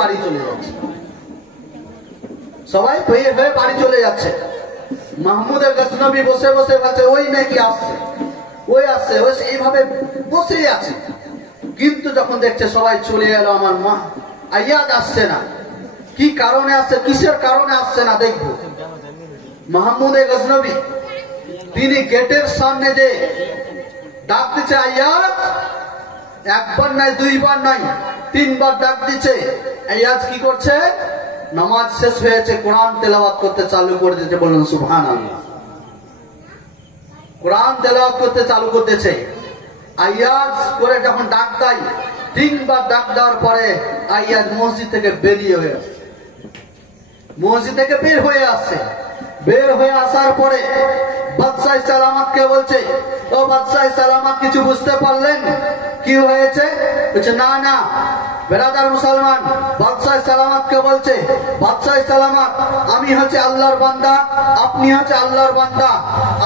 বাড়ি চলে যাচ্ছে, সবাই হয়ে হয়ে বাড়ি চলে যাচ্ছে। মাহমুদের গজনবী বসে বসে ভাবছে ওই নাকি আসছে, ওই আসছে, ওই এইভাবে বসেই আছে। কিন্তু যখন দেখছে সবাই চলে এলো, আমার মা আয়াজ আসছে না, কি কারণে আসছে, কিসের কারণে আসছে না দেখবো। মাহমুদে গজনবী তিনি গেটের সামনে যে ডাক দিচ্ছে আয়াজ, একবার নাই দুইবার নাই তিনবার ডাক দিচ্ছে। আয়াজ কি করছে, নামাজ শেষ হয়েছে, কোরআন তেলাওয়াত করতে চালু করে দিয়েছে। বলুন সুবহানাল্লাহ। কোরআন তেলাওয়াত করতে চালু করতেছে। আয়াজ করে যখন ডাক দেয়, তিনবার ডাক দেওয়ার পরে আয়াজ মসজিদ থেকে বেরিয়ে হয়ে আসছে, মসজিদ থেকে বের হয়ে আসছে। বের হয়ে আসার পরে বাদশাহ সালামতকে বলছে, ও বাদশাহ সালামত কিছু বুঝতে পারলেন কি হয়েছে? বলছে না না। বেরাদার মুসলমান বাদশাহ সালামতকে বলছে, বাদশাহ সালামত আমি হচ্ছে আল্লাহর বান্দা, আপনি হচ্ছে আল্লাহর বান্দা।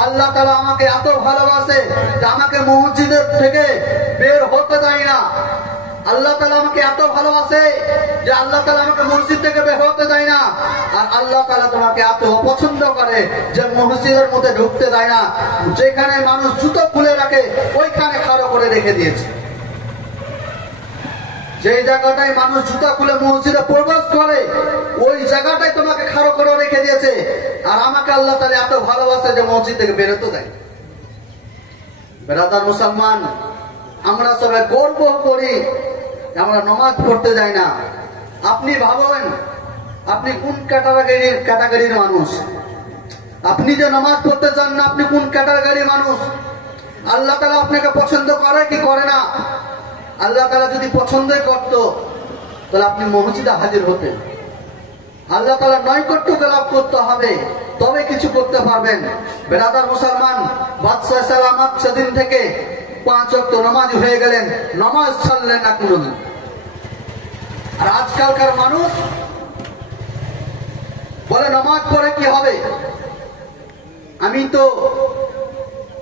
আল্লাহ তাআলা আমাকে এত ভালোবাসে যে আমাকে মসজিদের থেকে বের হতে দেয় না। আল্লাহ তাআলা আমাকে এত ভালোবাসে যে আল্লাহ তাআলা আমাকে মসজিদ থেকে বের হতে দেয় না। আর আল্লাহ তাআলা তোমাকে এত অপছন্দ করে যে মসজিদের মধ্যে ঢুকতে দেয় না। যেখানে মানুষ জুতো খুলে রাখে ওইখানে খাড়ো করে রেখে দিয়েছে। যে জায়গাটায় মানুষ জুতা খুলে মসজিদে প্রবেশ করে ওই জায়গাটাই তোমাকে খাড়ো করে রেখে দিয়েছে। আর আমাকে আল্লাহ তাআলা এত ভালোবাসে যে মসজিদ থেকে বেরোতে দেয়। বেরাদার মুসলমান, আমরা সবাই গর্ব করি আমরা নামাজ পড়তে যাই না। আপনি ভাবেন আপনি কোন ক্যাটাগরির মানুষ? আপনি যে নামাজ পড়তে চান না, আপনি কোন ক্যাটাগরির মানুষ? আল্লাহ তাআলা আপনাকে পছন্দ করে কি করে না? আল্লাহ তাআলা যদি পছন্দই করত তাহলে আপনি মসজিদে হাজির হতেন। আল্লাহ তাআলা নৈকট্যকে লাভ করতে হবে, তবে কিছু করতে পারবেন। বেরাদার মুসলমান, বাদশাহ সালামত সেদিন থেকে 5 ওয়াক্ত নামাজ হয়ে গেলেন, নামাজ ছাড়লেন না কোনদিন। আর আজকালকার মানুষ বলে নামাজ পড়ে কি হবে, আমি তো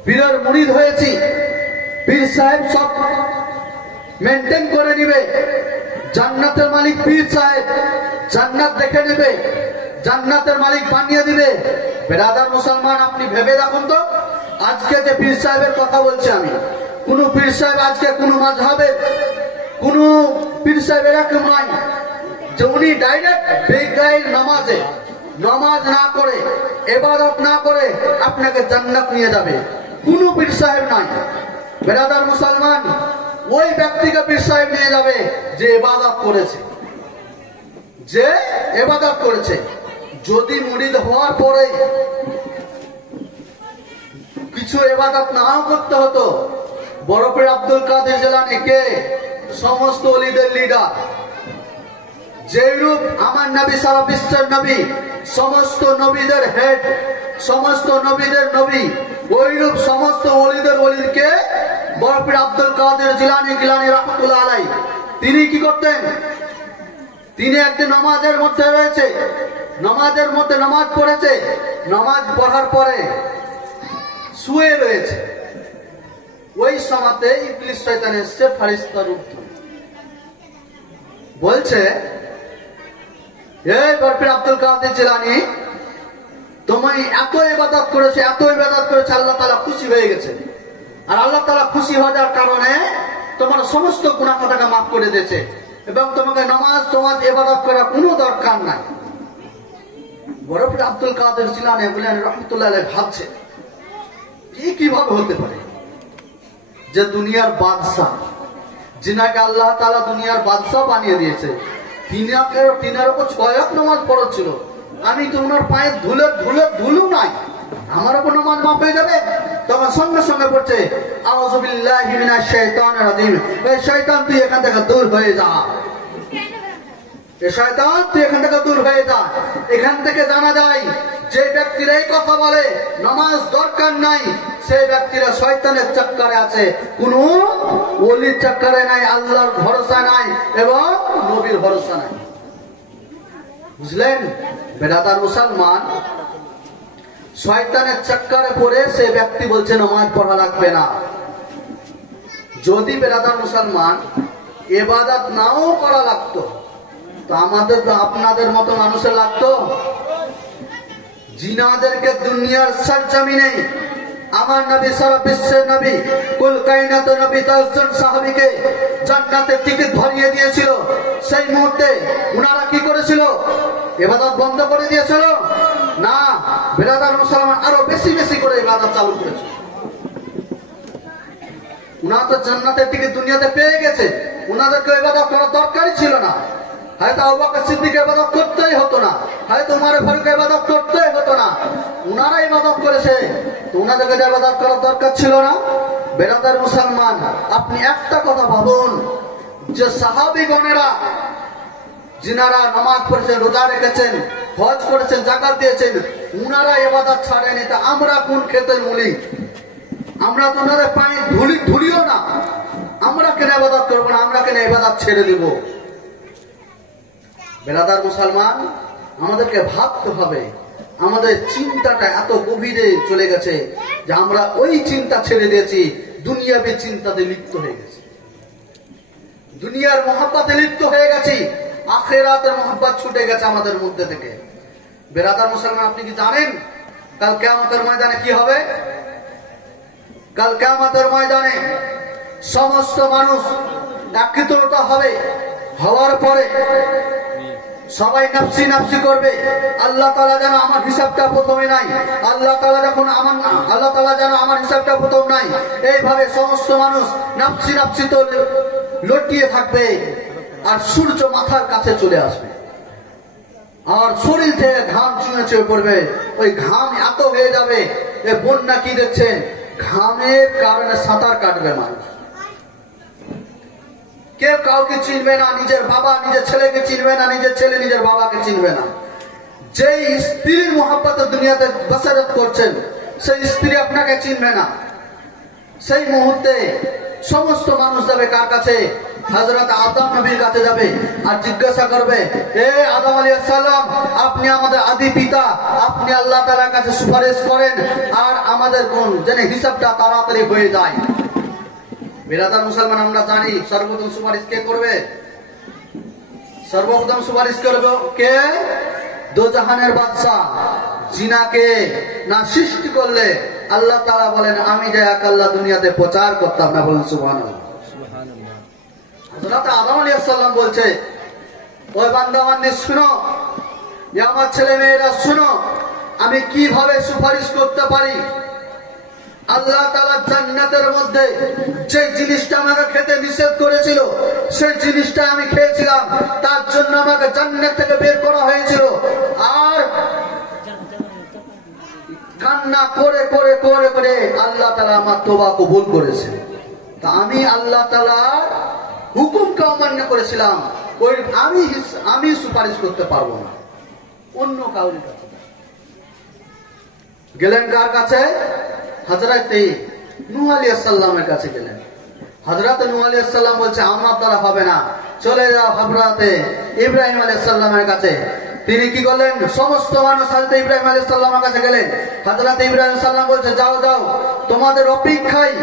পীরের মুরিদ হয়েছি, পীর সাহেব সব মেনটেন করে নিবে, জান্নাতের মালিক পীর সাহেব, জান্নাত দেখে নেবে, জান্নাতের মালিক বানিয়ে দিবে। বেরাদার মুসলমান, আপনি ভেবে দেখুন তো, আজকে যে পীর সাহেবের কথা বলছি আমি, কোন পীর সাহেব আজকে কোন মাযহাবের কোন পীর সাহেব এরকম নয় যে উনি ডাইরেক্ট বেগায়ের নামাজে নামাজ না করে ইবাদত না করে আপনাকে জান্নাত নিয়ে যাবে। কোন পীর সাহেব নাই। বেরাদার মুসলমান, ওই ব্যক্তিকে পীর সাহেব নিয়ে যাবে যে ইবাদত করেছে, যে ইবাদত করেছে। যদি মুরিদ হওয়ার পরে কিছু ইবাদত নাও করতে হতো, বড় পীর আব্দুল কাদের জিলানী কে সমস্ত ওলিদের লিডার, যেরূপ আমার নবী সারা বিশ্বের নবী, সমস্ত নবীদের হেড, সমস্ত নবীদের নবী, ওইরূপ সমস্ত ওলিদের ওলিকে বড় পীর আব্দুল কাদের জিলানী রাহমাতুল্লাহ আলাইহি তিনি কি করতেন? তিনি একদিন নামাজের মধ্যে রয়েছে, নামাজের মধ্যে নামাজ পড়েছে, নামাজ পড়ার পরে শুয়ে রয়েছে। ওই সময়তে ইবলিস শয়তান এসে ফারিস্তা রূপ বলছে, এই বড় পীর আব্দুল কাদের জিলানী, তুমি এত ইবাদত করেছে, এত ইবাদত করেছে, আল্লাহ তাআলা খুশি হয়ে গেছে। আর আল্লাহ তাআলা খুশি হওয়ার কারণে তোমার সমস্ত গুনাহ খাতাকে মাফ করে দিয়েছে এবং তোমাকে নামাজ ইবাদত করার কোনো দরকার নাই। বড় পীর আব্দুল কাদের জিলানী বলেন রাহমাতুল্লাহ আলাইহি ভাবছে কি কিভাবে হতে পারে যে দুনিয়ার বাদশা, যিনাকে আল্লাহ তাআলা দুনিয়ার বাদশা বানিয়ে দিয়েছে, তিনার উপর 6 ওয়াক্ত নামাজ পড়ছিল, আমি তো ওনার পায়ে ধুলো নাই, আমার উপর নামাজ মাফ হয়ে যাবে? তখন সঙ্গে সঙ্গে পড়ছে আউযু বিল্লাহি মিনাশ শাইতানির রাজিম, এই শয়তান তুই এখান থেকে দূর হয়ে যা, এই শয়তান তুই এখান থেকে দূর হয়ে যা। এখান থেকে জানা যায় যে ব্যক্তিরা এই কথা বলে নামাজ দরকার নাই, সেই ব্যক্তিরা শয়তানের চক্করে আছে, কোন ওলির চক্করে নাই, আল্লাহর ভরসা নাই এবং নবীর ভরসা নাই। বুঝলেন বেরাদার মুসলমান, শয়তানের চক্করে পড়ে সে ব্যক্তি বলছে নামাজ পড়া লাগবে না। যদি বেরাদার মুসলমান ইবাদত নাও করা লাগতো, তো আমাদের তো আপনাদের মতো মানুষের লাগতো? জিনাদেরকে দুনিয়ার সরজমিনে আমার নবী সারা বিশ্বের নবী কুল কায়নাত নবী 10 জন সাহাবীকে জান্নাতের টিকিট ভরিয়ে দিয়েছিল। সেই মুহূর্তে উনারা কি করেছিল? ইবাদত বন্ধ করে দিয়েছিল না, বিরাদার মুসলমান আরো বেশি বেশি করে ইবাদত চালু করেছিল। উনারা তো জান্নাতের টিকিট দুনিয়াতে পেয়ে গেছে, উনাদেরকে ইবাদত করার দরকারই ছিল না। হয়তো আবু বকর সিদ্দিককে ইবাদত করতেই হতো না, হয়তো উমর ফারুককে ইবাদত করতেই হতো না, উনারা ইবাদত করেছে, তো উনাদেরকে ইবাদত করার দরকার ছিল না। বেরাদার মুসলমান, আপনি একটা কথা ভাবুন, যে সাহাবীগণেরা যিনারা নামাজ পড়েছেন, রোজা রেখেছেন, হজ করেছেন, যাকাত দিয়েছেন, উনারা ইবাদত ছাড়েনি, তা আমরা কোন ক্ষেতের মূলি? আমরা তো ওনাদের পায়ে ধুলিও না, আমরা কেন ইবাদত করবো না? আমরা কেন ইবাদত ছেড়ে দিব? বেরাদার মুসলমান, আমাদেরকে ভাবতে হবে। আমাদের চিন্তাটা এত গভীরে চলে গেছে যে আমরা ওই চিন্তা ছেড়ে দিয়েছি, দুনিয়াবী চিন্তাতে লিপ্ত হয়ে গেছি, দুনিয়ার মহব্বতে লিপ্ত হয়ে গেছি, আখিরাতের মহব্বত ছুটে গেছে আমাদের মধ্যে থেকে। বেরাদার মুসলমান, আপনি কি জানেন কাল কিয়ামতের ময়দানে কি হবে? কাল কিয়ামতের ময়দানে সমস্ত মানুষ একত্রিত হবে, হওয়ার পরে সবাই নাফসি নাফসি করবে। আল্লাহ তাআলা যেন আমার হিসাবটা প্রথমে নাই, আল্লাহ তাআলা যেন আমার হিসাবটা প্রথম নাই, এইভাবে সমস্ত মানুষ নাফসি নাফসি তো লটিয়ে থাকবে। আর সূর্য মাথার কাছে চলে আসবে, আর শরীর থেকে ঘাম চুয়ে চুয়ে পড়বে। ওই ঘাম এত হয়ে যাবে, এ বন্যা কি দেখছেন, ঘামের কারণে সাঁতার কাটবে মানুষ। কেউ কাউকে চিনবে না, নিজের বাবা নিজের ছেলেকে চিনবে না, নিজের ছেলে নিজের বাবাকে চিনবে না। যেই স্ত্রীর মহব্বতে দুনিয়াতে বসরত করছেন, সেই স্ত্রী আপনাকে চিনবে না। সেই মুহূর্তে সমস্ত মানুষ যাবে কার কাছে? হযরত আদম নবীর কাছে যাবে, আর জিজ্ঞাসা করবে, হে আদম আলাইহিস সালাম, আপনি আমাদের আদি পিতা, আপনি আল্লাহ তাআলার কাছে সুপারিশ করেন, আর আমাদের কোন যেন হিসাবটা তাড়াতাড়ি হয়ে যায়। বিরাদার মুসলমান, আমরা জানি সর্বপ্রথম সুপারিশ কে করবে? সর্বপ্রথম সুপারিশ করবে কে? দোজাহানের বাদশা জিনাকে না সৃষ্টি করলে আল্লাহ তাআলা বলেন, আমি যে এক আল্লাহ দুনিয়াতে প্রচার করতাম না। বলেন সুবহানাল্লাহ। হযরত আদম আলাইহিস সালাম বলছে, ওই বান্দাবান্দি শুনো, আমার ছেলে মেয়েরা শুনো, আমি কিভাবে সুপারিশ করতে পারি। আল্লাহ তাআলা জান্নাতের মধ্যে যে জিনিসটা আমাকে খেতে নিষেধ করেছিল, সেই জিনিসটা আমি খেয়েছিলাম, তার জন্য আমাকে জান্নাত থেকে বের করা হয়েছিল। আর কান্না করে করে করে করে আল্লাহ তাআলা আমার তওবা কবুল করেছে। তা আমি আল্লাহ তাআলার হুকুমকে অমান্য করেছিলাম, ওই আমি সুপারিশ করতে পারবো না, অন্য কাউরির কাছে গেলেন। কার কাছে? হযরত নূহ আলাইহিস সালামের কাছে গেলেন। হযরত নূহ আলাইহিস সালাম বলছে, আমার দ্বারা হবে না, চলে যাও হযরত ইব্রাহিম আলাইহিস সালামের কাছে। তিনি কি করলেন? সমস্ত মানুষ হযরত ইব্রাহিম আলাইহিস সালামের কাছে গেলেন। হযরত ইব্রাহিম সালাম বলছে, যাও যাও, তোমাদের অপেক্ষায়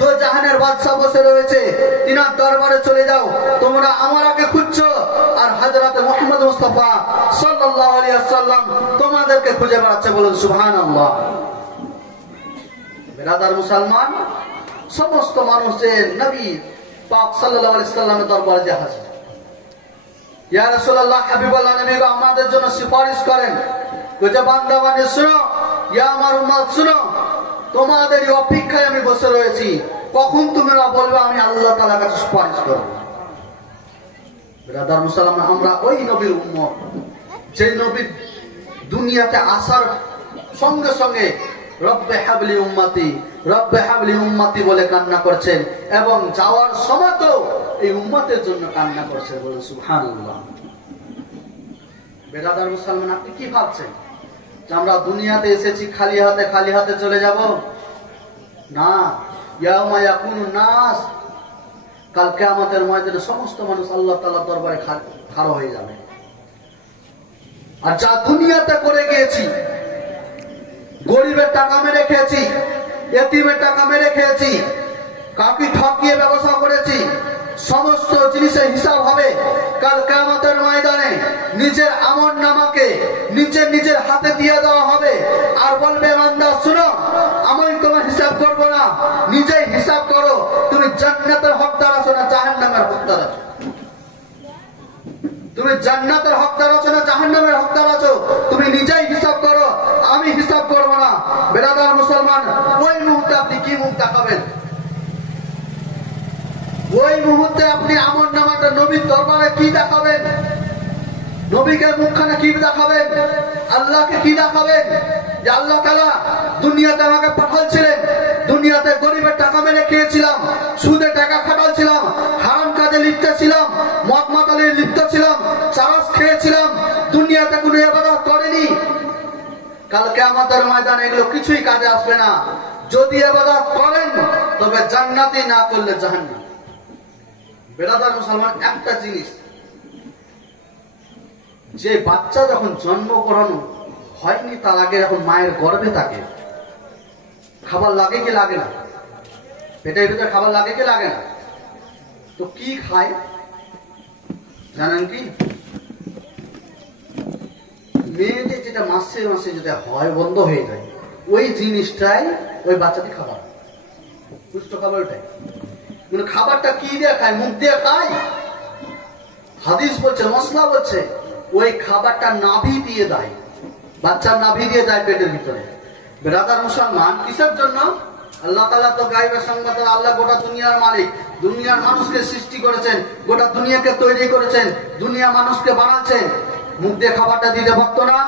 দো জাহানের বাদশা বসে রয়েছে, তিনার দরবারে চলে যাও, তোমরা আমার আগে খুঁজছো, আর হযরত মুহাম্মদ মুস্তাফা সাল্লাল্লাহু আলাইহি ওয়াসাল্লাম তোমাদেরকে খুঁজে বেড়াচ্ছে। বলুন সুবহানাল্লাহ। বিরাদার মুসলমান, সমস্ত মানুষের নবী পাক সাল্লাল্লাহু আলাইহি ওয়াসাল্লামের দরবারে যে হাজির, ইয়া রাসূলুল্লাহ, হাবিবাল্লাহ, নবী গো আমাদের জন্য সুপারিশ করেন। কইতে, বান্দা বান্দী শুনো, ইয়া আমার উম্মত শুনো, তোমাদের অপেক্ষায় আমি বসে রয়েছি, কখন তোমরা বলবে আমি আল্লাহ তাআলার কাছে সুপারিশ করব। বিরাদার মুসলমান, আমরা ওই নবীর উম্মত, যে নবী দুনিয়াতে আসার সঙ্গে সঙ্গে রব্বে হাবলি উম্মতি, রব্বে হাবলি উম্মতি বলে কান্না করছেন, এবং যাওয়ার সময় তো এই উম্মতের জন্য কান্না করছেন। বলে সুবহানাল্লাহ। বিরাদার মুসলমান, আপনি কি ভাবছেন যে আমরা দুনিয়াতে এসেছি খালি হাতে চলে যাব? না, ইয়াউমা ইয়াকুনুন নাস, কাল কিয়ামতের ময়দানে সমস্ত মানুষ আল্লাহ তাআলার দরবারে খাড়া হয়ে যাবে। আর যা দুনিয়াতে করে গিয়েছি, গরিবের টাকা মেরে খেয়েছি, এতিমের টাকা মেরে খেয়েছি, কাউকে ঠকিয়ে ব্যবসা করেছি, সমস্ত জিনিসের হিসাব হবে কাল কিয়ামতের ময়দানে। নিজের আমল নামাকে নিজের হাতে দিয়ে দেওয়া হবে আর বলবে বান্দা শুনো, আমি তোমার হিসাব করব না, নিজেই হিসাব করো, তুমি জান্নাতের হকদার আছো না জাহান্নামের হকদার আছো। তুমি জান্নাতের হকদার আছো না জাহান্নামের হকদার আছো, তুমি নিজেই হিসাব করো, আমি হিসাব করব না। বেরাদার মুসলমান, ওই মুহূর্তে আপনি কি মুখ দেখাবেন? ওই মুহূর্তে আপনি আমল নামাটা নবীর দরবারে কি দেখাবেন? নবীকে মুখখানে কি দেখাবেন? আল্লাহকে কি দেখাবেন? যে আল্লাহ তাআলা দুনিয়াতে আমাকে পাঠাচ্ছিলেন, দুনিয়াতে গরিবের টাকা মেরে খেয়েছিলাম, সুদে টাকা খাটাচ্ছিলাম, হারাম কাজে লিপ্ত ছিলাম, মদ মাতালে লিপ্ত ছিলাম, চারাস খেয়েছিলাম, দুনিয়াতে কোনো ইবাদত করেনি। কাল কিয়ামতের ময়দানে এগুলো কিছুই কাজে আসবে না। যদি ইবাদত করেন তবে জান্নাতি, না করলে জাহান্নাম। বেরাদার মুসলমান, একটা জিনিস, যে বাচ্চা যখন জন্ম করানো হয়নি তার আগে যখন মায়ের গর্ভে থাকে, খাবার লাগে কি লাগে না? পেটের ভিতরে খাবার লাগে কি লাগে না? তো কি খায় জানেন কি? মেয়েদের যেটা মাসে মাসে যেটা হয় বন্ধ হয়ে যায়, ওই জিনিসটাই ওই বাচ্চাটি খাবার, পুষ্ট খাবার ওটাই। কিন্তু খাবারটা কি দিয়ে খায়? মুখ দিয়ে খায়? হাদিস বলছে, মশলা বলছে, ওই খাবারটা নাভি দিয়ে দেয়, বাচ্চার নাভি দিয়ে যায় পেটের ভিতরে। বেরাদার মুসলমান, কিসের জন্য? আল্লাহ তাআলা তো গায়বের সংবাদ, আল্লাহ গোটা দুনিয়ার মালিক, দুনিয়ার মানুষকে সৃষ্টি করেছেন, গোটা দুনিয়াকে তৈরি করেছেন, দুনিয়া মানুষকে বানাচ্ছেন, মুখ দিয়ে খাবারটা দিতে পারত না?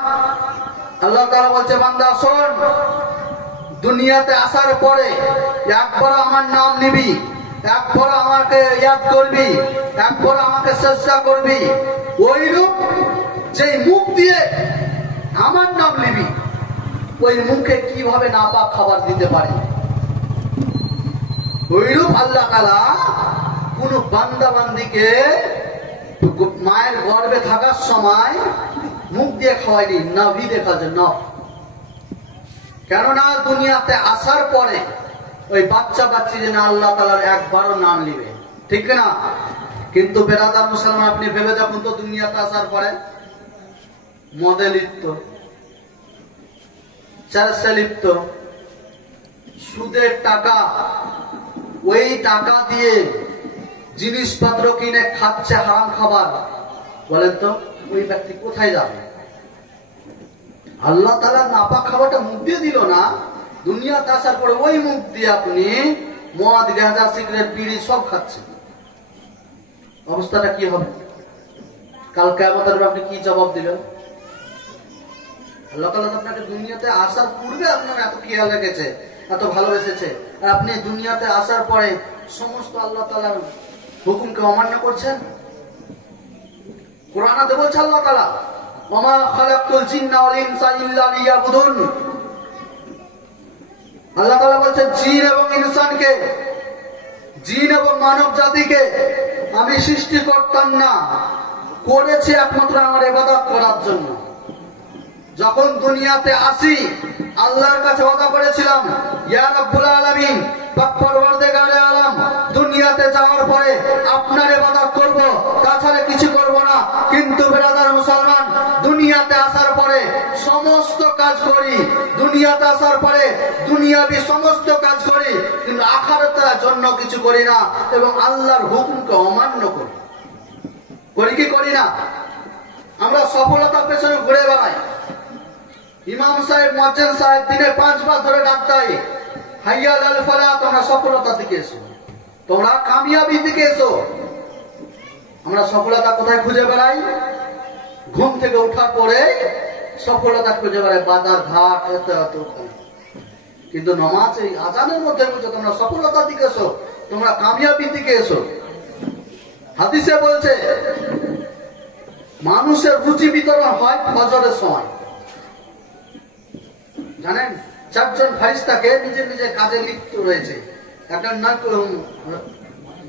আল্লাহ তাআলা বলছে, বান্দা শোন, দুনিয়াতে আসার পরে একবার আমার নাম নিবি, একবার আমাকে ইয়াদ করবি, একবার আমাকে চেষ্টা করবি, ওইরূপ যেই মুখ দিয়ে আমার নাম নিবি, ওই মুখে কিভাবে নাপাক খাবার দিতে পারে? ওইরূপ আল্লাহ তাআলা কোন বান্দা বান্দিকে মায়ের গর্ভে থাকার সময় মুখ দিয়ে খাওয়ায়নি, নাভি দিয়ে খাওয়াছে। কেননা দুনিয়াতে আসার পরে ওই বাচ্চা বাচ্চি যেন আল্লাহ তাআলার একবারও নাম নিবে, ঠিক না? কিন্তু বেরাদার মুসলমান, আপনি ভেবে দেখুন তো, দুনিয়াতে আসার পরে মদে লিপ্ত, চারসে লিপ্ত, সুদের টাকা, ওই টাকা দিয়ে জিনিসপত্র কিনে খাচ্ছে হারাম খাবার, বলেন তো ওই ব্যক্তি কোথায় যাবে? আল্লাহ তাআলা নাপাক খাবারটা মুখ দিয়ে দিল না, দুনিয়াতে আসার পরে ওই মুখ দিয়ে আপনি মদ, গাঁজা, সিগারেট, বিড়ি সব খাচ্ছেন। অবস্থাটা কি হবে? কাল কিয়ামতের আপনি কি জবাব দিবেন? আল্লাহ তাআলা আপনাকে দুনিয়াতে আসার পূর্বে আপনার এত খেয়াল রেখেছে, এত ভালোবেসেছে, আর আপনি দুনিয়াতে আসার পরে সমস্ত আল্লাহ তাআলার হুকুমকে অমান্য করছেন। কোরআনে বলছে আল্লাহ তাআলা, ওমা খালাকতুল জিন্না ওয়াল ইনসা ইল্লা লিয়াবুদুন। আল্লাহ তাআলা বলছেন, জিন এবং ইনসানকে, জিন এবং মানব জাতিকে আমি সৃষ্টি করতাম না, করেছি একমাত্র আমার ইবাদত করার জন্য। যখন দুনিয়াতে আসি আল্লাহর কাছে ওয়াদা করেছিলাম, ইয়া রাব্বুল আলামিন, পাক পরওয়ারদিগারে আলম, দুনিয়াতে যাওয়ার পরে আপনার ইবাদত করব, তাছাড়া কিছু করব না। কিন্তু বেরাদার মুসলমান, দুনিয়াতে আসার পরে সমস্ত কাজ করি, দুনিয়াতে আসার পরে দুনিয়াবি সমস্ত কাজ করি, কিন্তু আখিরাতের জন্য কিছু করি না এবং আল্লাহর হুকুমকে অমান্য করি। করি কি করি না? আমরা সফলতার পেছনে ঘুরে বেড়াই। ইমাম সাহেব, মুয়াজ্জিন সাহেব দিনে 5 বার ধরে ডাক দেয়, হাইয়া আলাল ফালাহ, তোমরা সফলতার দিকে এসো, তোমরা কামিয়াবির দিকে এসো। আমরা সফলতা কোথায় খুঁজে বেড়াই? ঘুম থেকে ওঠার পরে সফলতা খুঁজে বেড়াই বাজার ঘাট, এত এত। কিন্তু নামাজ, এই আজানের মধ্যে বলছো তোমরা সফলতার দিকে এসো, তোমরা কামিয়াবির দিকে এসো। হাদিসে বলছে মানুষের রুচি বিতরণ হয় ফজরের সময়। জানেন, 4 জন ফেরেশতাকে নিজের নিজের কাজে লিপ্ত রয়েছে, একটা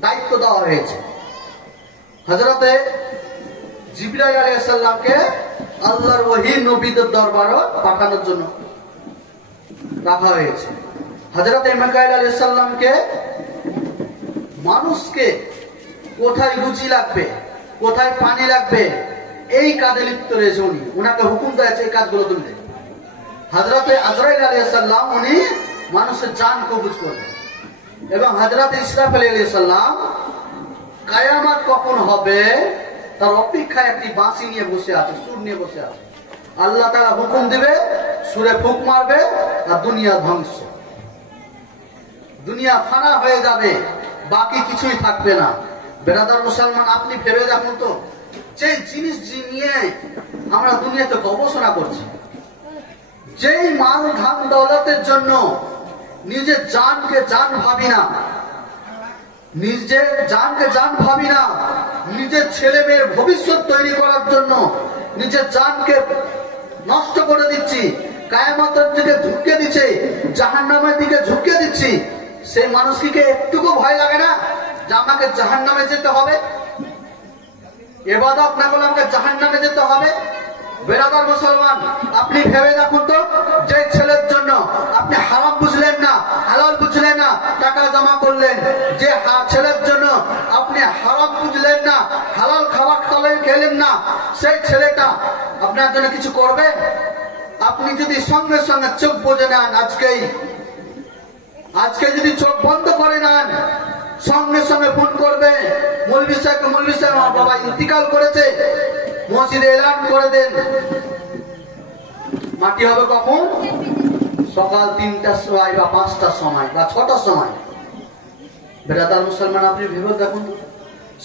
দায়িত্ব দেওয়া হয়েছে। হযরতে জিবরাইল আলাইহিস সালামকে আল্লাহর ওহী নবীদের দরবারে পাঠানোর জন্য রাখা হয়েছে। হযরতে মিকাইল আলাইহিস সালামকে মানুষকে কোথায় রুচি লাগবে, কোথায় পানি লাগবে, এই কাজে লিপ্ত রয়েছে উনি। উনাকে হুকুম দিয়েছে এই কাজগুলো তুলতে। হযরতে আজরাইল আলাইহিস সালাম উনি মানুষের জান কবজ করবেন, এবং হযরতে ইসরাফিল আলাইহিস সালাম কিয়ামত কখন হবে তার অপেক্ষায় একটি বাঁশি নিয়ে বসে আছে, সুর নিয়ে বসে আছে। আল্লাহ তাআলা হুকুম দিবে, সুরে ফুঁক মারবে, আর দুনিয়া ধ্বংস, দুনিয়া ফানা হয়ে যাবে, বাকি কিছুই থাকবে না। বেরাদার মুসলমান, আপনি ভেবে দেখুন তো, যে জিনিস নিয়ে আমরা দুনিয়াতে গবেষণা করছি, যেই মাল ধান দৌলতের জন্য নিজের জানকে জান ভাবি না, নিজের জানকে জান ভাবি না, নিজের ছেলে মেয়ের ভবিষ্যৎ তৈরি করার জন্য নিজের জানকে নষ্ট করে দিচ্ছি, কিয়ামতের দিকে ঝুঁকে দিচ্ছে, জাহান্নামের দিকে ঝুঁকে দিচ্ছি, সেই মানুষটিকে একটুকু ভয় লাগে না যে আমাকে জাহান্নামে যেতে হবে? ইবাদত না করলে আমাকে জাহান্নামে যেতে হবে? বেরাদার মুসলমান, আপনি ভেবে দেখুন তো, যে ছেলের জন্য আপনি হারাম বুঝলেন না, হালাল বুঝলেন না, টাকা জমা করলেন, যে ছেলের জন্য আপনি হারাম বুঝলেন না, হালাল খাবার খেলেন না, সেই ছেলেটা আপনার জন্য কিছু করবে? আপনি যদি সঙ্গে সঙ্গে চোখ বুজে নেন, আজকে যদি চোখ বন্ধ করে নেন, সঙ্গে সঙ্গে ফোন করবে মৌলভী সাহেবকে, মৌলভী সাহেব আমার বাবা ইন্তিকাল করেছে, মসজিদে এলান করে দেন। মাটি হবে কখন? সকাল 3টার সময় বা 5টার সময় বা 6টার সময়। বেরাদার মুসলমান, আপনি ভেবে দেখুন,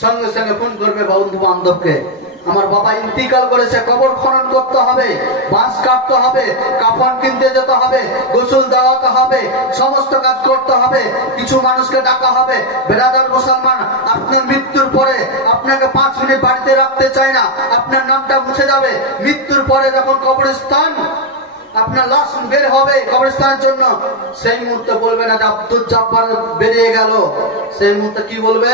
সঙ্গে সঙ্গে ফোন করবে বন্ধু বান্ধবকে, আমার বাবা ইন্তিকাল করেছে, কবর খনন করতে হবে, বাঁশ কাটতে হবে, কাফন কিনতে যেতে হবে, গোসল দেওয়াতে হবে, সমস্ত কাজ করতে হবে, কিছু মানুষকে ডাকা হবে। বেরাদার মুসলমান, আপনার মৃত্যুর পরে আপনাকে 5 মিনিট বাড়িতে রাখতে চায় না, আপনার নামটা মুছে যাবে। মৃত্যুর পরে যখন কবরস্থান, আপনার লাশ বের হবে কবরস্থানের জন্য, সেই মুহূর্তে বলবে না যে আব্দুল জব্বার বেরিয়ে গেল, সেই মুহূর্তে কি বলবে?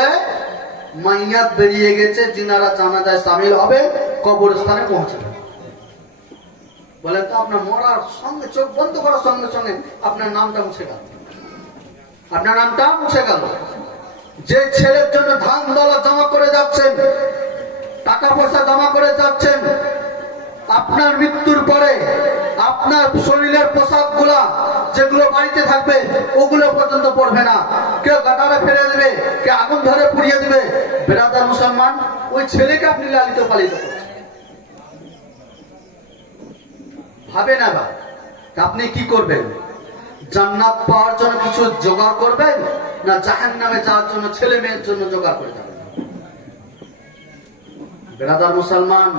মাইয়াত বেরিয়ে গেছে, যিনারা জানাজায় সামিল হবে, কবরস্থানে পৌঁছাবে। বলেন তো, আপনার মরার সঙ্গে চোখ বন্ধ করার সঙ্গে সঙ্গে আপনার নামটা মুছে গেল, আপনার নামটা মুছে গেল। যে ছেলের জন্য ধান দৌলত জমা করে যাচ্ছেন, টাকা পয়সা জমা করে যাচ্ছেন, আপনার মৃত্যুর পরে আপনার শরীরের পোশাক গুলা যেগুলো বাড়িতে থাকবে ওগুলো পর্যন্ত পড়বে না, কেউ গাটারে ফেলে দেবে, কেউ আগুন ধরে পুড়িয়ে দেবে। বেরাদার মুসলমান, ওই ছেলেকে আপনি লালিত পালিত করছেন। ভাবে না বা আপনি কি করবেন? জান্নাত পাওয়ার জন্য কিছু জোগাড় করবেন, না জাহান্নামে যাওয়ার জন্য ছেলে মেয়ের জন্য জোগাড় করে যাবেন? বেরাদার মুসলমান,